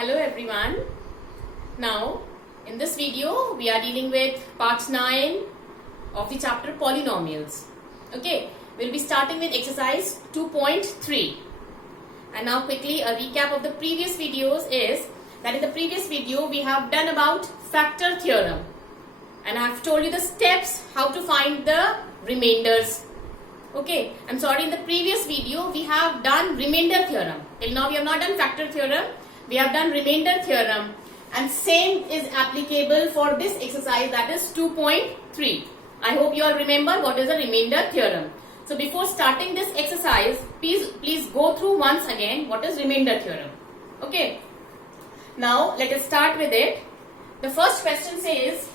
Hello everyone. Now in this video we are dealing with part 9 of the chapter polynomials. Okay, we'll be starting with exercise 2.3. And now quickly a recap of the previous videos is that in the previous video we have done about factor theorem and I have told you the steps how to find the remainders. Okay, I'm sorry, in the previous video we have done remainder theorem. Till now we have not done factor theorem, we have done remainder theorem, and same is applicable for this exercise, that is 2.3. I hope you all remember what is a remainder theorem. So before starting this exercise, please go through once again what is remainder theorem. Okay, now let us start with it. The first question says,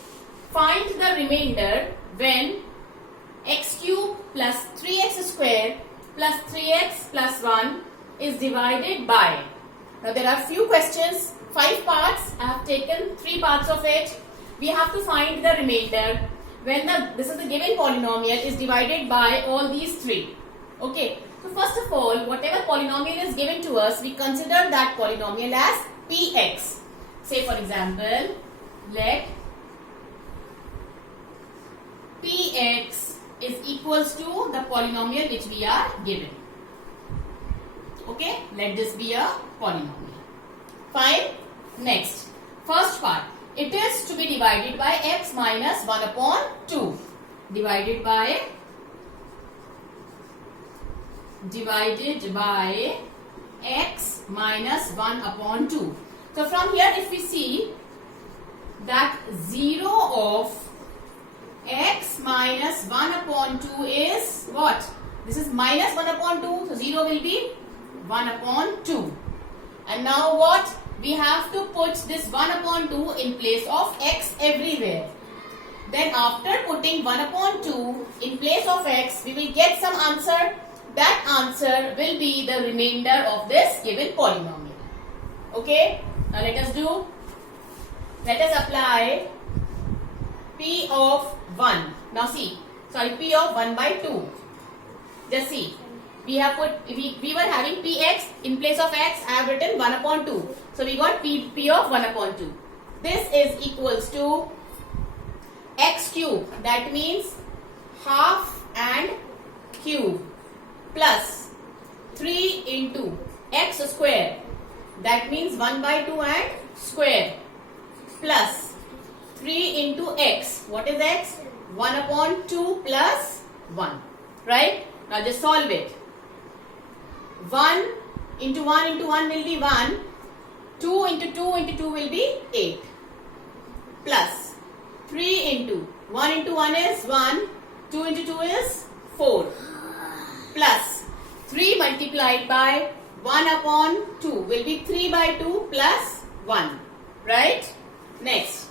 find the remainder when x cube plus 3x square plus 3x plus 1 is divided by. Now there are few questions, 5 parts. I have taken 3 parts of it. We have to find the remainder when this is the given polynomial is divided by all these 3. Okay. So first of all, whatever polynomial is given to us, we consider that polynomial as px. Say for example, let px is equals to the polynomial which we are given. Okay, let this be a polynomial. Fine. Next, first part, it is to be divided by x minus 1 upon 2. Divided by x minus 1 upon 2. So from here if we see that 0 of x minus 1 upon 2 is what? This is minus 1 upon 2, so 0 will be 1 upon 2. And now what? We have to put this 1 upon 2 in place of x everywhere. Then after putting 1 upon 2 in place of x, we will get some answer. That answer will be the remainder of this given polynomial. Okay? Now let us apply p of 1. Now see, p of 1 by 2. Just see, we have put, we were having px in place of x, I have written 1 upon 2. So we got p of 1 upon 2. This is equals to x cube, that means half and cube, plus 3 into x square, that means 1 by 2 and square, plus 3 into x. What is x? 1 upon 2 plus 1. Right? Now just solve it. 1 into 1 into 1 will be 1. 2 into 2 into 2 will be 8. Plus 3 into 1 into 1 is 1. 2 into 2 is 4. Plus 3 multiplied by 1 upon 2 will be 3 by 2 plus 1. Right? Next.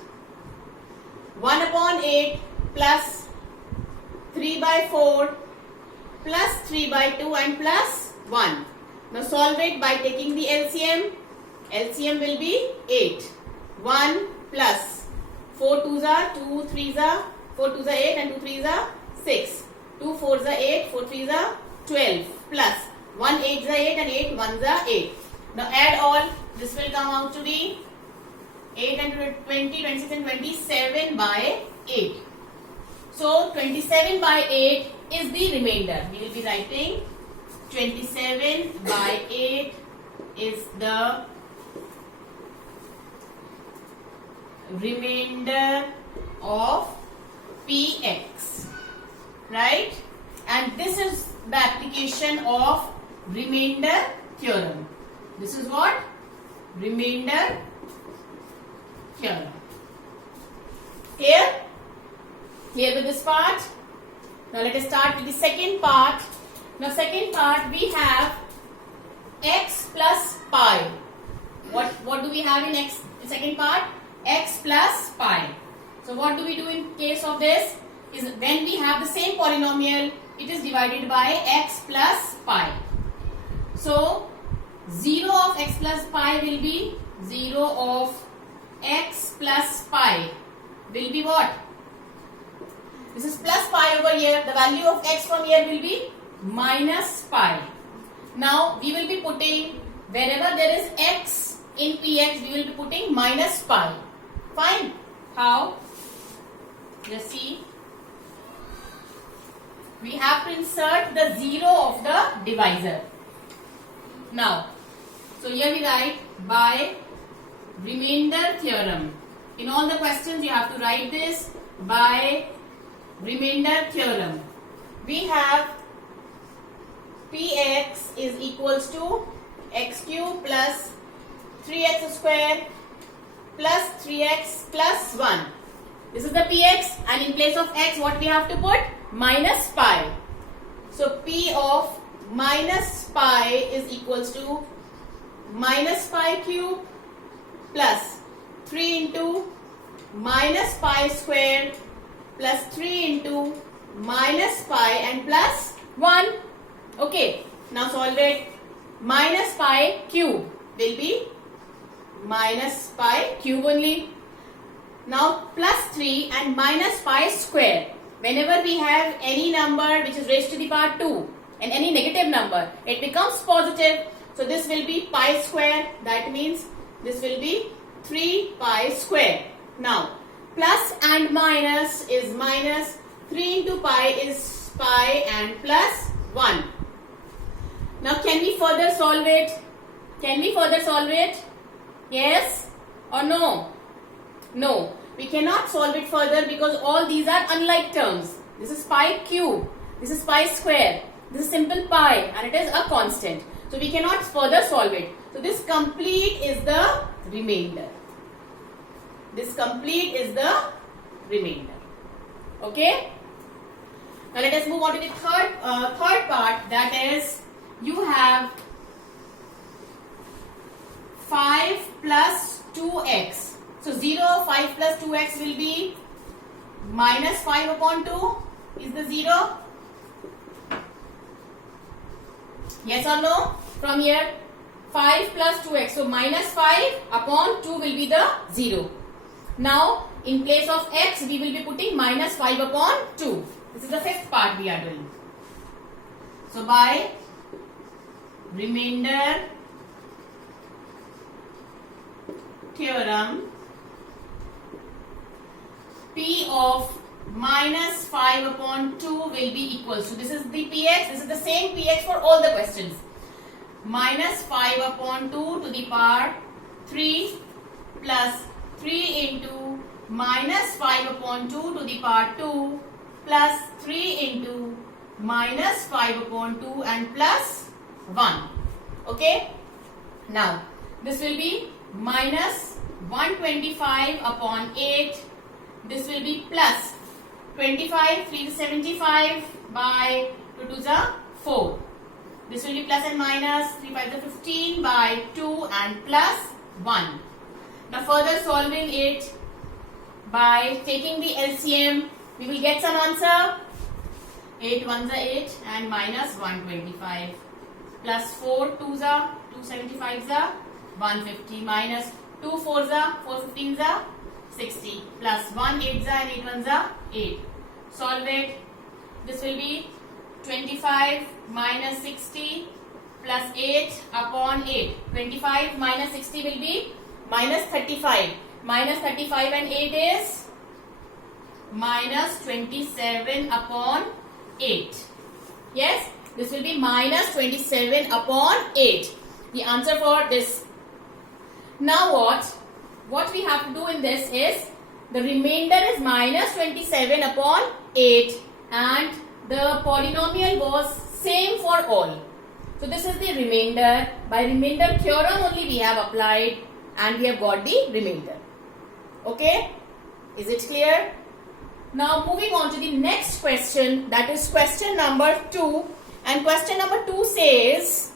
1 upon 8 plus 3 by 4 plus 3 by 2 and plus 1. Now solve it by taking the LCM. LCM will be 8. 1 plus 4 2s are 2 3s are 4 2s are 8 and 2 3s are 6. 2 4s are 8, 4 3s are 12 plus 1 8s are 8 and 8 1s are 8. Now add all. This will come out to be 8 and 20, 26 and 27 by 8. So 27 by 8 is the remainder. We will be writing 27 by 8 is the remainder of px. Right? And this is the application of remainder theorem. This is what? Remainder theorem. Clear? Clear with this part? Now let us start with the second part. Now second part we have x plus pi. What do we have in second part? X plus pi. So what do we do in case of this? Is when we have the same polynomial, it is divided by x plus pi. So 0 of x plus pi will be 0 of x plus pi will be what? This is plus pi over here. The value of x from here will be minus pi. Now we will be putting wherever there is x in px we will be putting minus pi. Fine. How? Just see. We have to insert the 0 of the divisor. Now, so here we write by remainder theorem. In all the questions you have to write this by remainder theorem. We have px is equals to x cube plus 3x square plus 3x plus 1. This is the px, and in place of x what we have to put? Minus pi. So p of minus pi is equals to minus pi cube plus 3 into minus pi square plus 3 into minus pi and plus 1. Okay, now solve it. Minus pi cube will be minus pi cube only. Now plus 3 and minus pi square. Whenever we have any number which is raised to the power 2 and any negative number, it becomes positive. So this will be pi square. That means this will be 3 pi square. Now plus and minus is minus. 3 into pi is pi and plus 1. Now can we further solve it? Can we further solve it? Yes or no? No. We cannot solve it further because all these are unlike terms. This is pi cube. This is pi square. This is simple pi and it is a constant. So we cannot further solve it. So this complete is the remainder. This complete is the remainder. Okay? Now let us move on to the third part, that is you have 5 plus 2x. So 0, 5 plus 2x will be minus 5 upon 2 is the 0. Yes or no? From here 5 plus 2x. So minus 5 upon 2 will be the 0. Now in place of x we will be putting minus 5 upon 2. This is the fifth part we are doing. So by remainder theorem, p of minus 5 upon 2 will be equals to, this is the px, this is the same px for all the questions, minus 5 upon 2 to the power 3 plus 3 into minus 5 upon 2 to the power 2 plus 3 into minus 5 upon 2 and plus 1. Okay. Now this will be minus 125 upon 8. This will be plus 25, 3 is 75 by 2 to the 4. This will be plus and minus, 3 5 is 15 by 2 and plus 1. Now further solving it by taking the LCM, we will get some answer. 8 1s are 8 and minus 125 plus 4 2s are 275s are 150 minus 2 4s are 415s are 60 plus 1 8s are and 8 1s are 8. Solve it. This will be 25 minus 60 plus 8 upon 8. 25 minus 60 will be minus 35. Minus 35 and 8 is minus 27 upon 8. Yes, this will be minus 27 upon 8. The answer for this. Now what we have to do in this is, the remainder is minus 27 upon 8 and the polynomial was same for all. So this is the remainder. By remainder theorem only we have applied and we have got the remainder. Okay? Is it clear? Now moving on to the next question, that is question number 2. And question number 2 says,